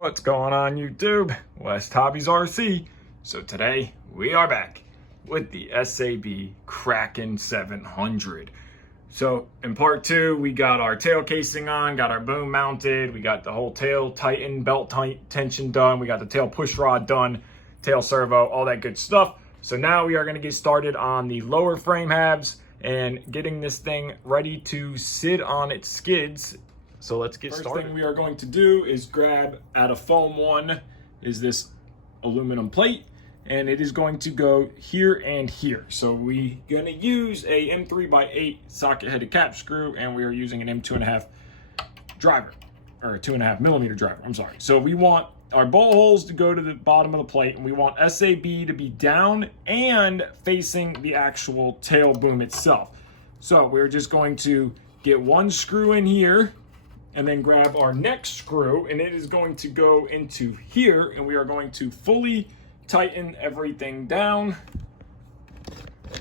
What's going on YouTube? WestHobbiesRC. So today we are back with the SAB Kraken 700. So in part two, we got our tail casing on, got our boom mounted, we got the whole tail tightened, belt tension done, we got the tail push rod done, tail servo, all that good stuff. So now we are going to get started on the lower frame halves and getting this thing ready to sit on its skids. So let's get started. First thing we are going to do is grab out of foam one is this aluminum plate, and it is going to go here and here. So we're going to use a M3x8 socket headed cap screw, and we are using an M2.5 driver, or a 2.5 millimeter driver, I'm sorry. So we want our bolt holes to go to the bottom of the plate, and we want SAB to be down and facing the actual tail boom itself. So we're just going to get one screw in here, and then grab our next screw, and it is going to go into here, and we are going to fully tighten everything down. So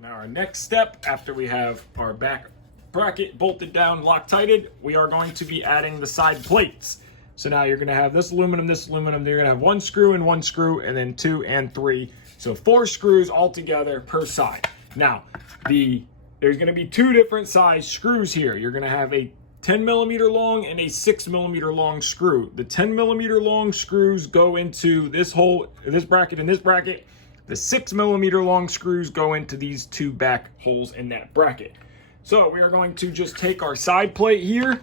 now our next step, after we have our back bracket bolted down, Loctited, we are going to be adding the side plates. So now you're gonna have this aluminum, you're gonna have one screw, and then 2 and 3. So 4 screws all together per side. Now, there's going to be 2 different size screws here. You're going to have a 10 millimeter long and a 6 millimeter long screw. The 10 millimeter long screws go into this hole, this bracket, and this bracket. The 6 millimeter long screws go into these 2 back holes in that bracket. So we are going to just take our side plate here.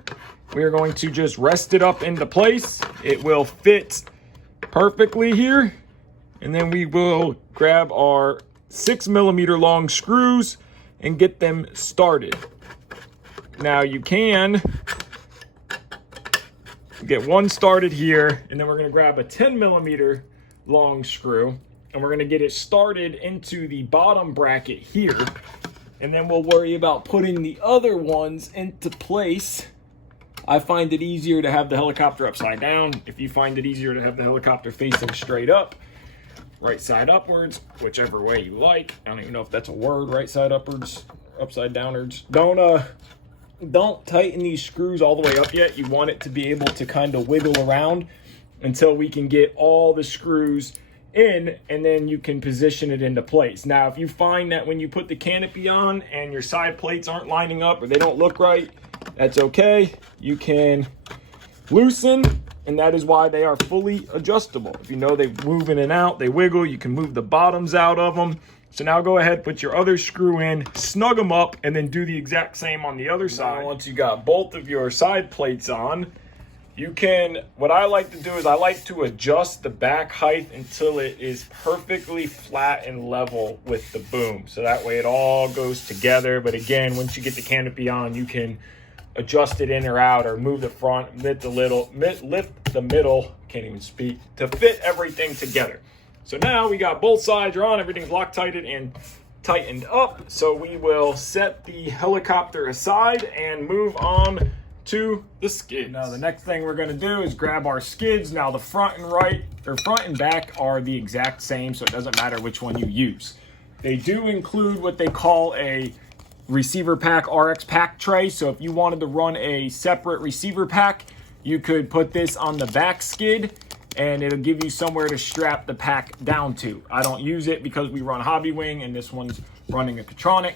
We are going to just rest it up into place. It will fit perfectly here. And then we will grab our 6 millimeter long screws and get them started. Now you can get one started here, and then we're gonna grab a 10 millimeter long screw, and we're gonna get it started into the bottom bracket here, and then we'll worry about putting the other ones into place. I find it easier to have the helicopter upside down. If you find it easier to have the helicopter facing straight up, right side upwards, whichever way you like. I don't even know if that's a word, right side upwards, upside downwards. Don't tighten these screws all the way up yet. You want it to be able to kind of wiggle around until we can get all the screws in, and then you can position it into place. Now, if you find that when you put the canopy on and your side plates aren't lining up or they don't look right, that's okay. You can loosen, and that is why they are fully adjustable. If you know they move in and out, they wiggle, you can move the bottoms out of them. So now go ahead, put your other screw in, snug them up, and then do the exact same on the other side. Once you got both of your side plates on, you can, what I like to do is I like to adjust the back height until it is perfectly flat and level with the boom. So that way it all goes together. But again, once you get the canopy on, you can adjust it in or out, or move the front, lift the middle, can't even speak, to fit everything together. So now we got both sides are on, everything's Loctited and tightened up. So we will set the helicopter aside and move on to the skids. Now the next thing we're gonna do is grab our skids. Now the front and back are the exact same, so it doesn't matter which one you use. They do include what they call a receiver pack RX pack tray. So if you wanted to run a separate receiver pack, you could put this on the back skid and it'll give you somewhere to strap the pack down to. I don't use it because we run Hobby Wing and this one's running a Catronic.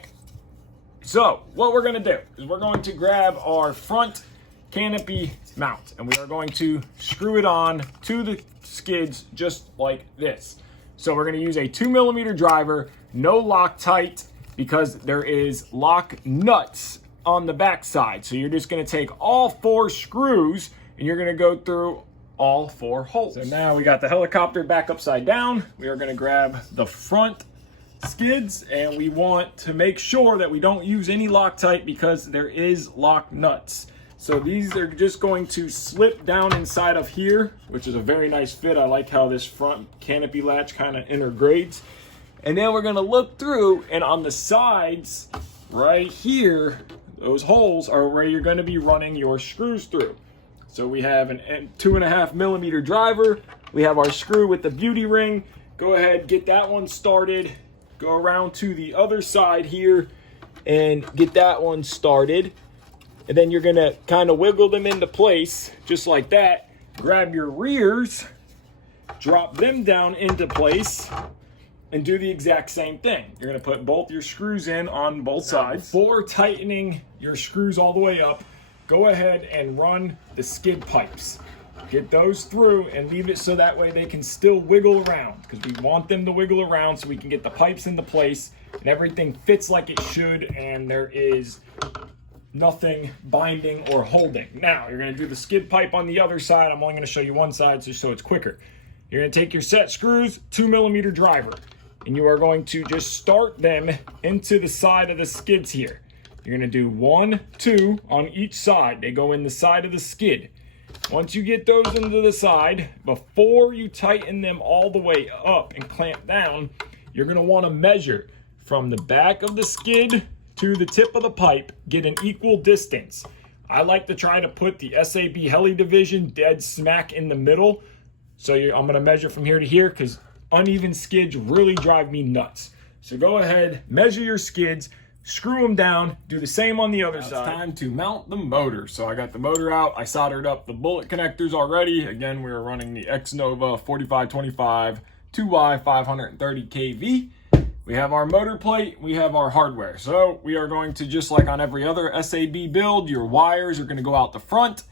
So what we're gonna do is we're going to grab our front canopy mount, and we are going to screw it on to the skids just like this. So we're gonna use a 2 millimeter driver, no Loctite, because there is lock nuts on the back side. So you're just gonna take all 4 screws and you're gonna go through all 4 holes. So now we got the helicopter back upside down. We are gonna grab the front skids, and we want to make sure that we don't use any Loctite because there is lock nuts. So these are just going to slip down inside of here, which is a very nice fit. I like how this front canopy latch kind of integrates. And then we're gonna look through, and on the sides right here, those holes are where you're gonna be running your screws through. So we have an 2.5 millimeter driver. We have our screw with the beauty ring. Go ahead, get that one started. Go around to the other side here and get that one started. And then you're gonna kind of wiggle them into place just like that. Grab your rears, drop them down into place, and do the exact same thing. You're gonna put both your screws in on both sides. Before tightening your screws all the way up, go ahead and run the skid pipes. Get those through and leave it so that way they can still wiggle around, because we want them to wiggle around so we can get the pipes into place and everything fits like it should and there is nothing binding or holding. Now, you're gonna do the skid pipe on the other side. I'm only gonna show you one side just so it's quicker. You're gonna take your set screws, 2mm driver, and you are going to just start them into the side of the skids here. You're gonna do 1, 2 on each side. They go in the side of the skid. Once you get those into the side, before you tighten them all the way up and clamp down, you're gonna wanna measure from the back of the skid to the tip of the pipe, get an equal distance. I like to try to put the SAB heli division dead smack in the middle. So I'm gonna measure from here to here because uneven skids really drive me nuts. So go ahead, measure your skids, screw them down, do the same on the other side. It's time to mount the motor. So I got the motor out, I soldered up the bullet connectors already. Again, we are running the X-Nova 4525 2Y 530 kV. We have our motor plate, we have our hardware. So we are going to, just like on every other SAB build, your wires are gonna go out the front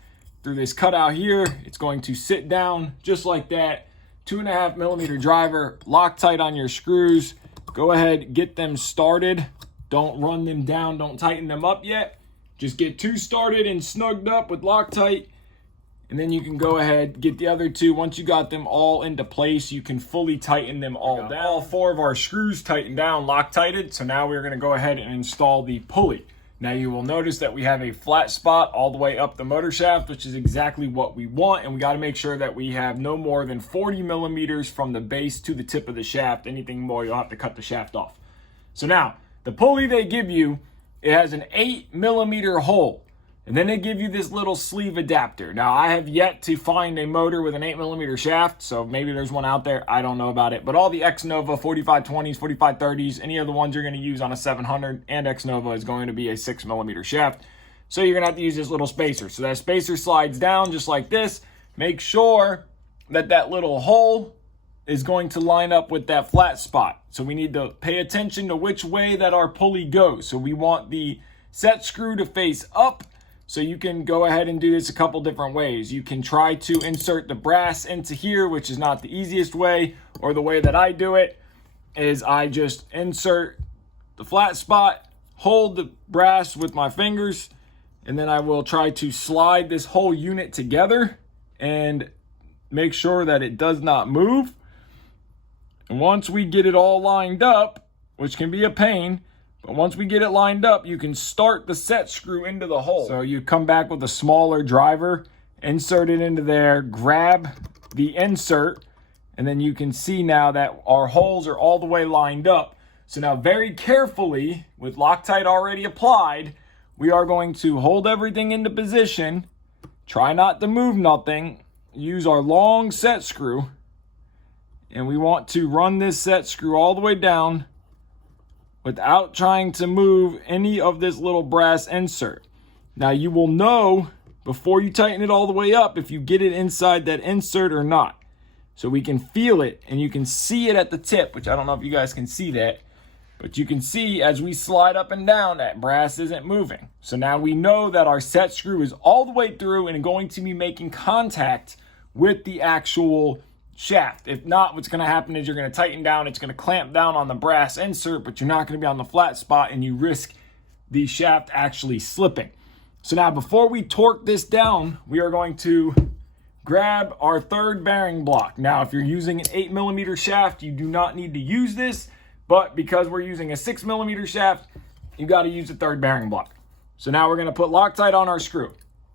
through this cutout here. It's going to sit down just like that. 2.5mm driver, Loctite on your screws. Go ahead, get them started. Don't run them down, don't tighten them up yet. Just get 2 started and snugged up with Loctite. And then you can go ahead, get the other 2. Once you got them all into place, you can fully tighten them all down. All 4 of our screws tightened down, Loctited. So now we're gonna go ahead and install the pulley. Now you will notice that we have a flat spot all the way up the motor shaft, which is exactly what we want. And we gotta make sure that we have no more than 40mm from the base to the tip of the shaft. Anything more, you'll have to cut the shaft off. So now, the pulley they give you, it has an 8mm hole. And then they give you this little sleeve adapter. Now, I have yet to find a motor with an 8mm shaft, so maybe there's one out there. I don't know about it. But all the X-Nova 4520s, 4530s, any of the ones you're going to use on a 700 and X-Nova is going to be a 6mm shaft. So you're going to have to use this little spacer. So that spacer slides down just like this. Make sure that that little hole is going to line up with that flat spot. So we need to pay attention to which way that our pulley goes. So we want the set screw to face up. So you can go ahead and do this a couple different ways. You can try to insert the brass into here, which is not the easiest way, or the way that I do it is I just insert the flat spot, hold the brass with my fingers, and then I will try to slide this whole unit together and make sure that it does not move. And once we get it all lined up, which can be a pain, but once we get it lined up, you can start the set screw into the hole. So you come back with a smaller driver, insert it into there, grab the insert, and then you can see now that our holes are all the way lined up. So now very carefully, with Loctite already applied, we are going to hold everything into position, try not to move nothing, use our long set screw, and we want to run this set screw all the way down without trying to move any of this little brass insert. Now you will know before you tighten it all the way up if you get it inside that insert or not. So we can feel it and you can see it at the tip, which I don't know if you guys can see that, but you can see as we slide up and down that brass isn't moving. So now we know that our set screw is all the way through and going to be making contact with the actual shaft. If not, what's going to happen is you're going to tighten down, it's going to clamp down on the brass insert, but you're not going to be on the flat spot and you risk the shaft actually slipping. So now before we torque this down, we are going to grab our 3rd bearing block. Now if you're using an 8mm shaft, you do not need to use this, but because we're using a 6mm shaft, you got to use the 3rd bearing block. So now we're going to put Loctite on our screw.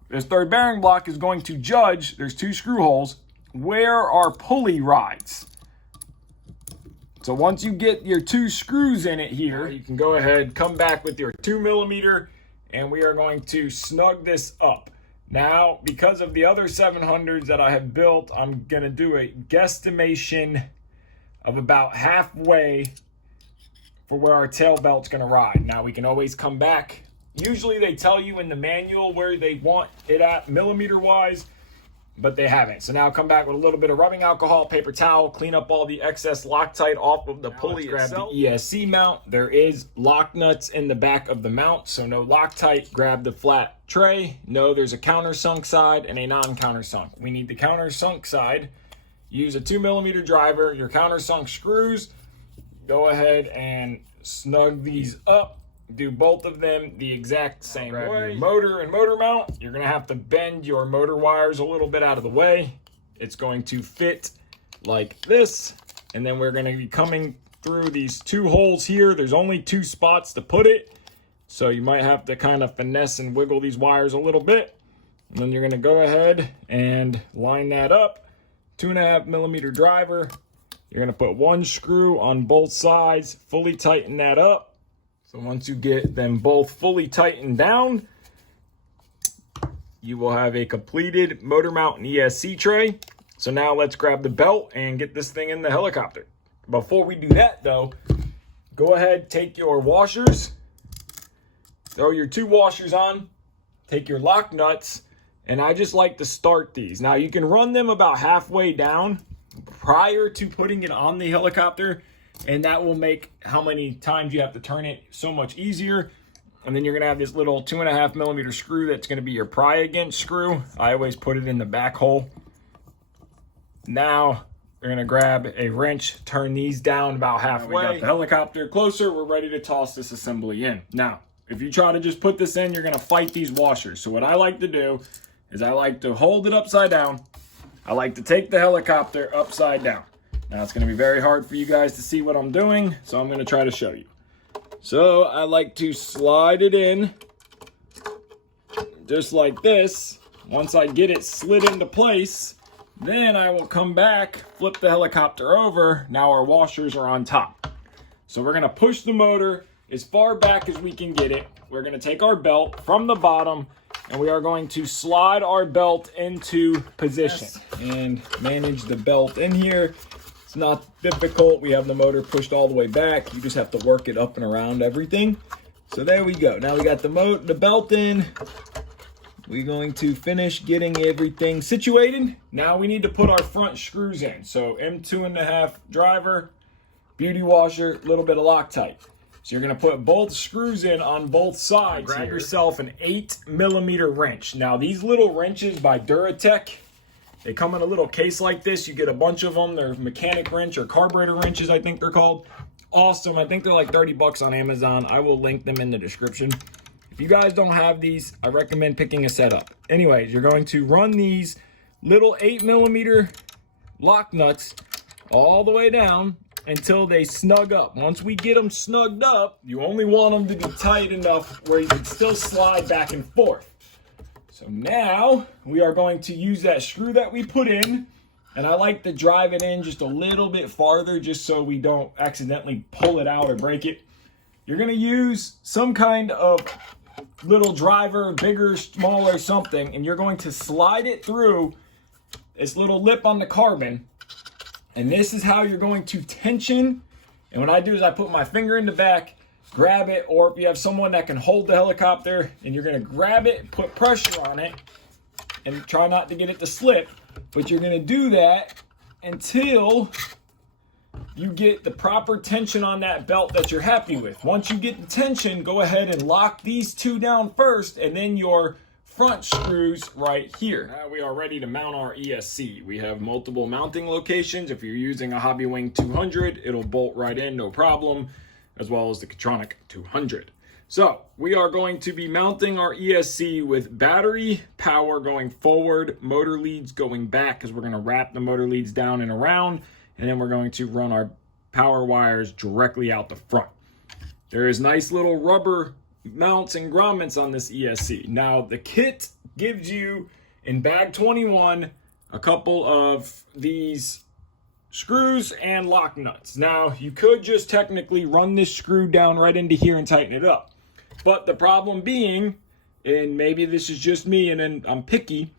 This 3rd bearing block is going to judge, there's 2 screw holes, where our pulley rides. So once you get your 2 screws in it here, you can go ahead, come back with your 2mm, and we are going to snug this up. Now, because of the other 700s that I have built, I'm gonna do a guesstimation of about halfway for where our tail belt's gonna ride. Now we can always come back Usually they tell you in the manual where they want it at millimeter wise, but they haven't. So now come back with a little bit of rubbing alcohol, paper towel, clean up all the excess Loctite off of the pulley itself. Grab the ESC mount. There is lock nuts in the back of the mount, so no Loctite. Grab the flat tray. No, there's a countersunk side and a non-countersunk. We need the countersunk side. Use a 2mm driver, your countersunk screws. Go ahead and snug these up. Do both of them the exact same way. Your motor and motor mount, you're gonna have to bend your motor wires a little bit out of the way. It's going to fit like this. And then we're gonna be coming through these 2 holes here. There's only 2 spots to put it. So you might have to kind of finesse and wiggle these wires a little bit. And then you're gonna go ahead and line that up. 2.5mm driver. You're gonna put 1 screw on both sides, fully tighten that up. So once you get them both fully tightened down, you will have a completed motor mount and ESC tray. So now let's grab the belt and get this thing in the helicopter. Before we do that though, go ahead, take your washers, throw your 2 washers on, take your lock nuts, and I just like to start these. Now you can run them about halfway down prior to putting it on the helicopter, and that will make how many times you have to turn it so much easier. And then you're gonna have this little 2.5mm screw that's gonna be your pry against screw. I always put it in the back hole. Now we're gonna grab a wrench, turn these down about halfway. We got the helicopter closer, we're ready to toss this assembly in. Now, if you try to just put this in, you're gonna fight these washers. So what I like to do is I like to hold it upside down. I like to take the helicopter upside down. Now it's gonna be very hard for you guys to see what I'm doing, so I'm gonna try to show you. So I like to slide it in just like this. Once I get it slid into place, then I will come back, flip the helicopter over. Now our washers are on top. So we're gonna push the motor as far back as we can get it. We're gonna take our belt from the bottom and we are going to slide our belt into position and manage the belt in here. It's not difficult. We have the motor pushed all the way back. You just have to work it up and around everything. So there we go. Now we got the belt in. We're going to finish getting everything situated. Now we need to put our front screws in. So M2.5 driver, beauty washer, a little bit of Loctite. So you're gonna put both screws in on both sides. Grab yourself an 8mm wrench. Now these little wrenches by Duratech, they come in a little case like this. You get a bunch of them. They're mechanic wrench or carburetor wrenches, I think they're called. Awesome. I think they're like 30 bucks on Amazon. I will link them in the description. If you guys don't have these, I recommend picking a set up. Anyways, you're going to run these little 8mm lock nuts all the way down until they snug up. Once we get them snugged up, you only want them to be tight enough where you can still slide back and forth. So now we are going to use that screw that we put in, and I like to drive it in just a little bit farther just so we don't accidentally pull it out or break it. You're gonna use some kind of little driver, bigger, smaller, something, and you're going to slide it through this little lip on the carbon. And this is how you're going to tension. And what I do is I put my finger in the back, grab it, or if you have someone that can hold the helicopter, and you're gonna grab it, put pressure on it, and try not to get it to slip. But you're gonna do that until you get the proper tension on that belt that you're happy with. Once you get the tension, go ahead and lock these 2 down first, and then your front screws right here. Now we are ready to mount our ESC. We have multiple mounting locations. If you're using a Hobbywing 200, it'll bolt right in, no problem, as well as the Catronic 200. So we are going to be mounting our ESC with battery power going forward, motor leads going back, because we're going to wrap the motor leads down and around, and then we're going to run our power wires directly out the front. There is nice little rubber mounts and grommets on this ESC. Now the kit gives you in bag 21 a couple of these screws and lock nuts. Now you could just technically run this screw down right into here and tighten it up, but the problem being, and maybe this is just me and then I'm picky,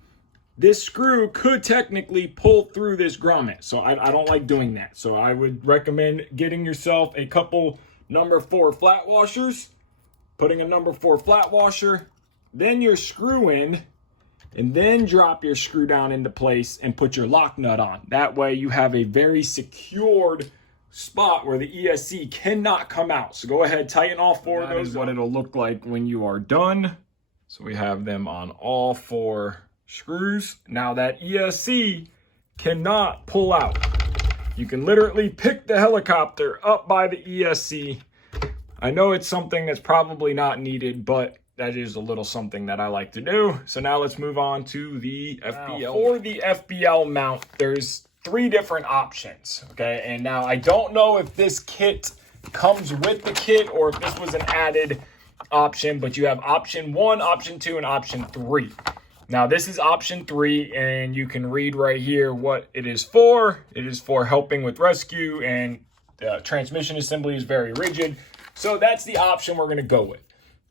this screw could technically pull through this grommet, so I don't like doing that. So I would recommend getting yourself a couple number 4 flat washers, putting a number 4 flat washer, then your screw in, and then drop your screw down into place and put your lock nut on. That way you have a very secured spot where the ESC cannot come out. So go ahead, tighten all 4 of those. That is what it'll look like when you are done. So we have them on all 4 screws. Now that ESC cannot pull out. You can literally pick the helicopter up by the ESC. I know it's something that's probably not needed, but that is a little something that I like to do. So now let's move on to the FBL. For the FBL mount, there's 3 different options, okay? And now I don't know if this kit comes with the kit or if this was an added option, but you have option 1, option 2, and option 3. Now this is option 3, and you can read right here what it is for. It is for helping with rescue, and the transmission assembly is very rigid. So that's the option we're gonna go with,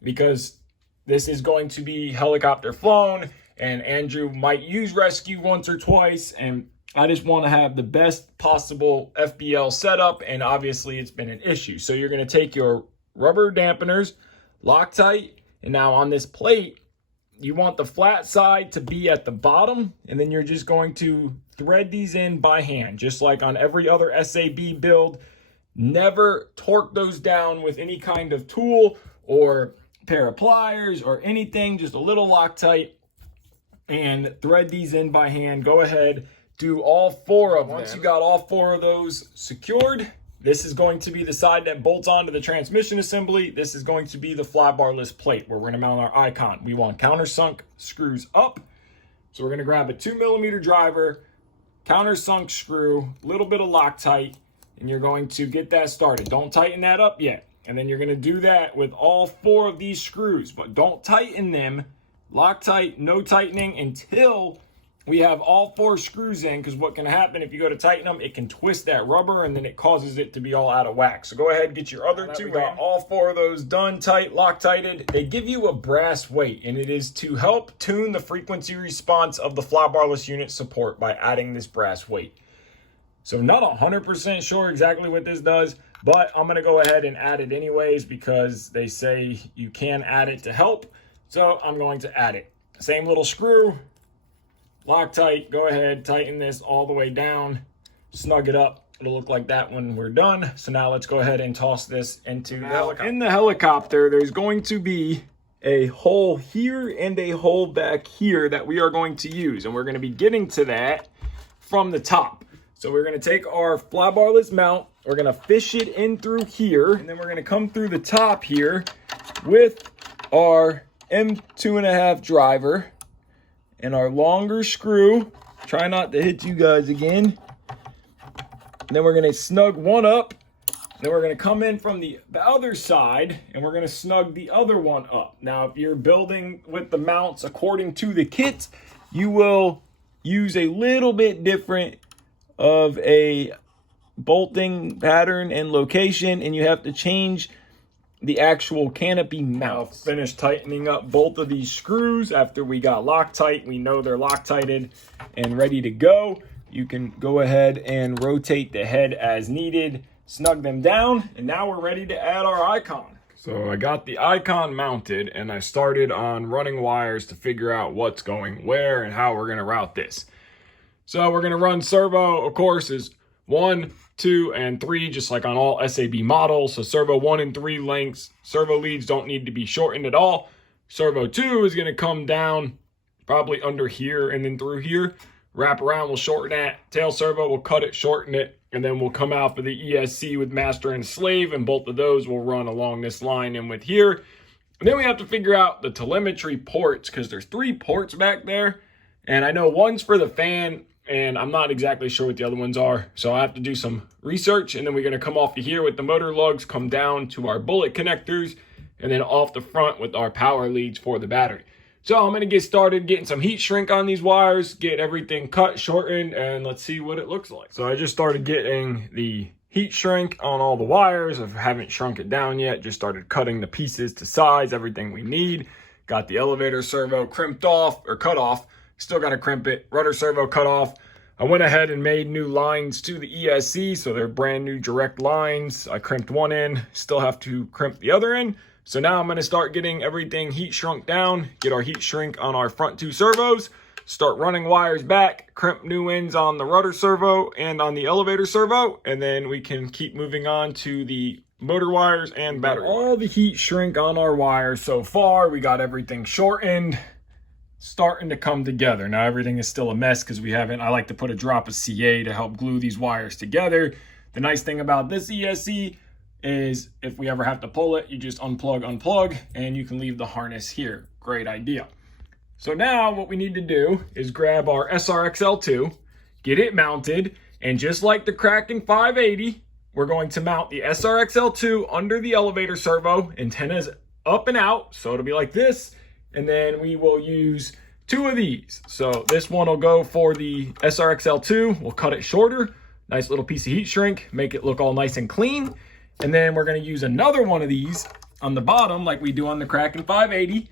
because this is going to be helicopter flown, and Andrew might use rescue once or twice, and I just want to have the best possible FBL setup, and obviously it's been an issue. So you're going to take your rubber dampeners, Loctite, and now on this plate, you want the flat side to be at the bottom, and then you're just going to thread these in by hand, just like on every other SAB build. Never torque those down with any kind of tool or pair of pliers or anything, just a little Loctite, and thread these in by hand. Go ahead, do all 4 of them. Once you got all 4 of those secured, this is going to be the side that bolts onto the transmission assembly. This is going to be the flybarless plate where we're gonna mount our icon. We want countersunk screws up. So we're gonna grab a 2mm driver, countersunk screw, a little bit of Loctite, and you're going to get that started. Don't tighten that up yet. And then you're gonna do that with all 4 of these screws, but don't tighten them. Loctite, no tightening until we have all 4 screws in, because what can happen if you go to tighten them, it can twist that rubber and then it causes it to be all out of whack. So go ahead, get your other 2. We got all 4 of those done, tight, Loctited. They give you a brass weight, and it is to help tune the frequency response of the flybarless unit support by adding this brass weight. So not 100% sure exactly what this does, but I'm gonna go ahead and add it anyways because they say you can add it to help. So I'm going to add it. Same little screw, Loctite, go ahead, tighten this all the way down, snug it up. It'll look like that when we're done. So now let's go ahead and toss this into the helicopter. In the helicopter, there's going to be a hole here and a hole back here that we are going to use. And we're gonna be getting to that from the top. So we're gonna take our flybarless mount, we're gonna fish it in through here, and then we're gonna come through the top here with our M2.5 driver and our longer screw. Try not to hit you guys again. And then we're gonna snug one up. Then we're gonna come in from the other side and we're gonna snug the other one up. Now, if you're building with the mounts according to the kit, you will use a little bit different of a bolting pattern and location, and you have to change the actual canopy mount. Finish tightening up both of these screws after we got Loctite. We know they're Loctited and ready to go. You can go ahead and rotate the head as needed, snug them down, and now we're ready to add our icon. So I got the icon mounted and I started on running wires to figure out what's going where and how we're gonna route this. So we're gonna run servo, of course, is 1, 2, and 3, just like on all SAB models. So servo 1 and 3 lengths. Servo leads don't need to be shortened at all. Servo 2 is gonna come down probably under here and then through here. Wrap around, we'll shorten that. Tail servo, we'll cut it, shorten it, and then we'll come out for the ESC with master and slave, and both of those will run along this line and with here. And then we have to figure out the telemetry ports, because there's 3 ports back there. And I know one's for the fan, and I'm not exactly sure what the other ones are. So I have to do some research, and then we're gonna come off of here with the motor lugs, come down to our bullet connectors, and then off the front with our power leads for the battery. So I'm gonna get started getting some heat shrink on these wires, get everything cut, shortened, and let's see what it looks like. So I just started getting the heat shrink on all the wires. I haven't shrunk it down yet, just started cutting the pieces to size, everything we need. Got the elevator servo crimped off, or cut off. Still got to crimp it. Rudder servo cut off. I went ahead and made new lines to the ESC, so they're brand new direct lines. I crimped one in, still have to crimp the other end. So now I'm going to start getting everything heat shrunk down, get our heat shrink on our front 2 servos, start running wires back, crimp new ends on the rudder servo and on the elevator servo, and then we can keep moving on to the motor wires and battery. All the heat shrink on our wires so far. We got everything shortened, starting to come together. Now everything is still a mess because I like to put a drop of CA to help glue these wires together. The nice thing about this ESC is if we ever have to pull it, you just unplug, and you can leave the harness here. Great idea. So now what we need to do is grab our SRXL2, get it mounted, and just like the Kraken 580, we're going to mount the SRXL2 under the elevator servo, antennas up and out, so it'll be like this, and then we will use 2 of these. So this one will go for the SRXL2, we'll cut it shorter, nice little piece of heat shrink, make it look all nice and clean. And then we're going to use another one of these on the bottom like we do on the Kraken 580.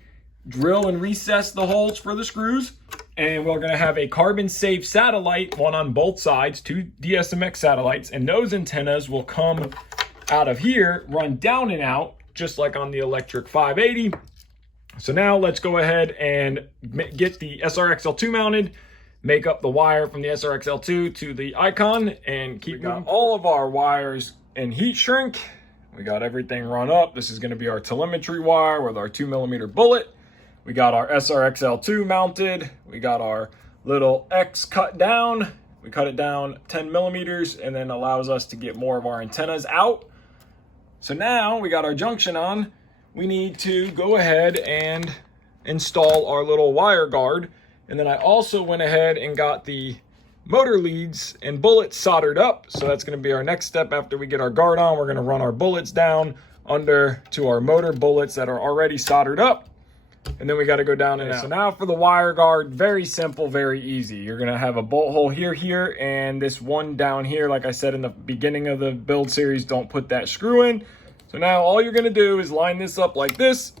Drill and recess the holes for the screws. And we're going to have a carbon safe satellite, one on both sides, 2 DSMX satellites. And those antennas will come out of here, run down and out, just like on the electric 580. So now let's go ahead and get the SRXL2 mounted, make up the wire from the SRXL2 to the Icon, and keep moving. All of our wires and heat shrink. We got everything run up. This is going to be our telemetry wire with our 2mm bullet. We got our SRXL2 mounted. We got our little X cut down. We cut it down 10mm and then allows us to get more of our antennas out. So now we got our junction on. We need to go ahead and install our little wire guard. And then I also went ahead and got the motor leads and bullets soldered up. So that's going to be our next step after we get our guard on. We're going to run our bullets down under to our motor bullets that are already soldered up. And then we got to go down and out. So now for the wire guard, very simple, very easy. You're going to have a bolt hole here, and this one down here. Like I said in the beginning of the build series, don't put that screw in. So now all you're going to do is line this up like this.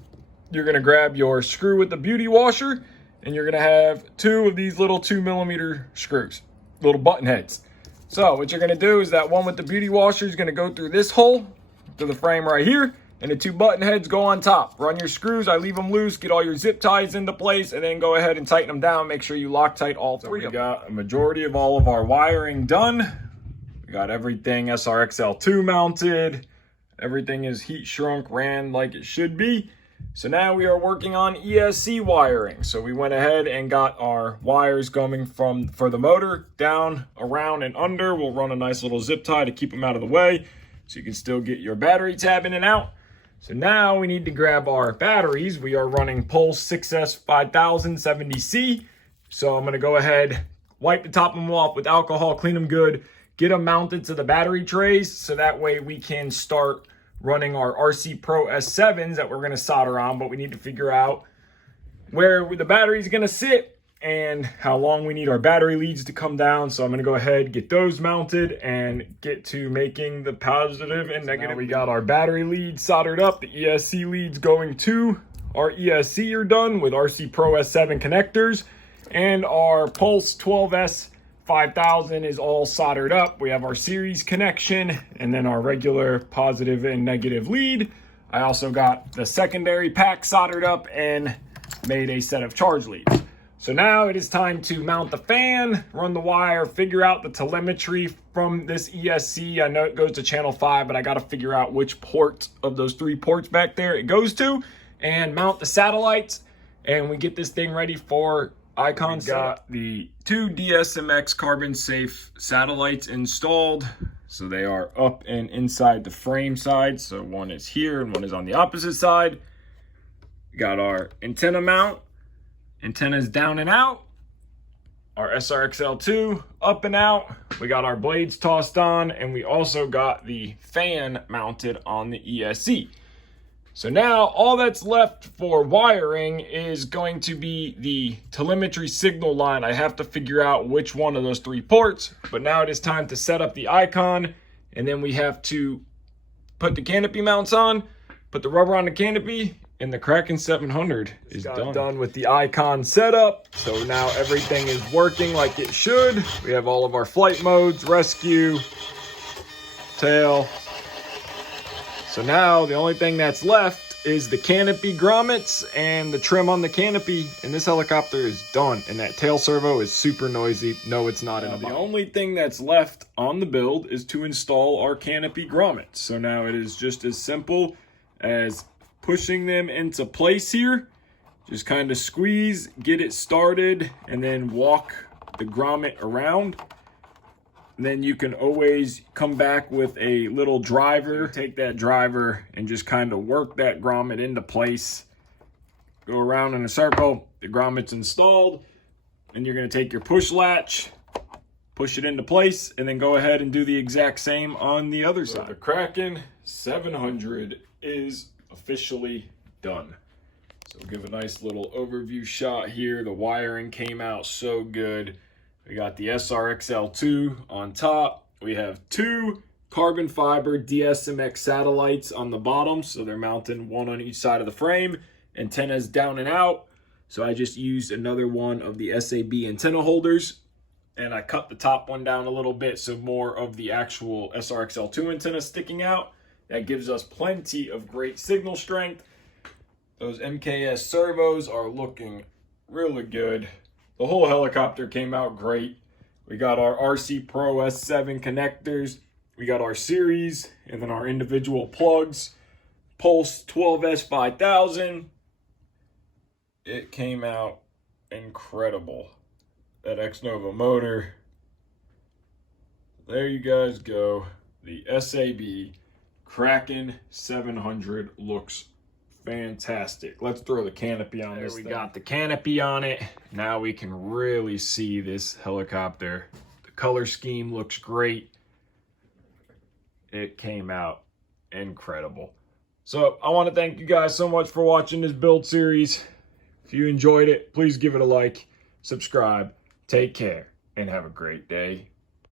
You're going to grab your screw with the beauty washer, and you're going to have 2 of these little 2mm screws. Little button heads. So what you're going to do is that one with the beauty washer is going to go through this hole to the frame right here, and the 2 button heads go on top. Run your screws, I leave them loose, get all your zip ties into place, and then go ahead and tighten them down. Make sure you Loctite all 3 of them. We got a majority of all of our wiring done. We got everything SRXL2 mounted. Everything is heat shrunk, ran like it should be. So now we are working on ESC wiring. So we went ahead and got our wires going for the motor down, around, and under. We'll run a nice little zip tie to keep them out of the way so you can still get your battery tab in and out. So now we need to grab our batteries. We are running Pulse 6S 5070C. So I'm going to go ahead, wipe the top of them off with alcohol, clean them good, get them mounted to the battery trays so that way we can start running our RC Pro S7s that we're going to solder on, but we need to figure out where the battery is going to sit and how long we need our battery leads to come down. So I'm going to go ahead, get those mounted, and get to making the positive and negative. Now we got our battery leads soldered up. The ESC leads going to our ESC are done with RC Pro S7 connectors, and our Pulse 12S 5000 is all soldered up. We have our series connection and then our regular positive and negative lead. I also got the secondary pack soldered up and made a set of charge leads. So now it is time to mount the fan, run the wire, figure out the telemetry from this ESC. I know it goes to channel 5, but I got to figure out which port of those 3 ports back there it goes to, and mount the satellites, and we get this thing ready for Icon. We got the 2 DSMX carbon safe satellites installed. So they are up and inside the frame side. So one is here and one is on the opposite side. We got our antenna mount, antennas down and out. Our SRXL2 up and out. We got our blades tossed on, and we also got the fan mounted on the ESC. So now all that's left for wiring is going to be the telemetry signal line. I have to figure out which one of those 3 ports, but now it is time to set up the Icon, and then we have to put the canopy mounts on, put the rubber on the canopy, and the Kraken 700 is done with the Icon setup. So now everything is working like it should. We have all of our flight modes, rescue, tail. So now the only thing that's left is the Canopy Grommets and the trim on the canopy, and this helicopter is done. And that tail servo is super noisy. No, it's not in a body. The only thing that's left on the build is to install our Canopy Grommets. So now it is just as simple as pushing them into place here. Just kind of squeeze, get it started, and then walk the grommet around. And then you can always come back with a little driver. Take that driver and just kind of work that grommet into place. Go around in a circle, the grommet's installed, and you're gonna take your push latch, push it into place, and then go ahead and do the exact same on the other side. The Kraken 700 is officially done. So we'll give a nice little overview shot here. The wiring came out so good. We got the SRXL2 on top. We have 2 carbon fiber DSMX satellites on the bottom. So they're mounted one on each side of the frame. Antennas down and out. So I just used another one of the SAB antenna holders. And I cut the top one down a little bit so more of the actual SRXL2 antenna sticking out. That gives us plenty of great signal strength. Those MKS servos are looking really good. The whole helicopter came out great. We got our RC Pro S7 connectors. We got our series and then our individual plugs. Pulse 12S5000. It came out incredible. That X-Nova motor. There you guys go. The SAB Kraken 700 looks fantastic. Let's throw the canopy on this. We got the canopy on it. Now we can really see this helicopter. The color scheme looks great. It came out incredible. So I want to thank you guys so much for watching this build series. If you enjoyed it, please give it a like, subscribe, take care, and have a great day.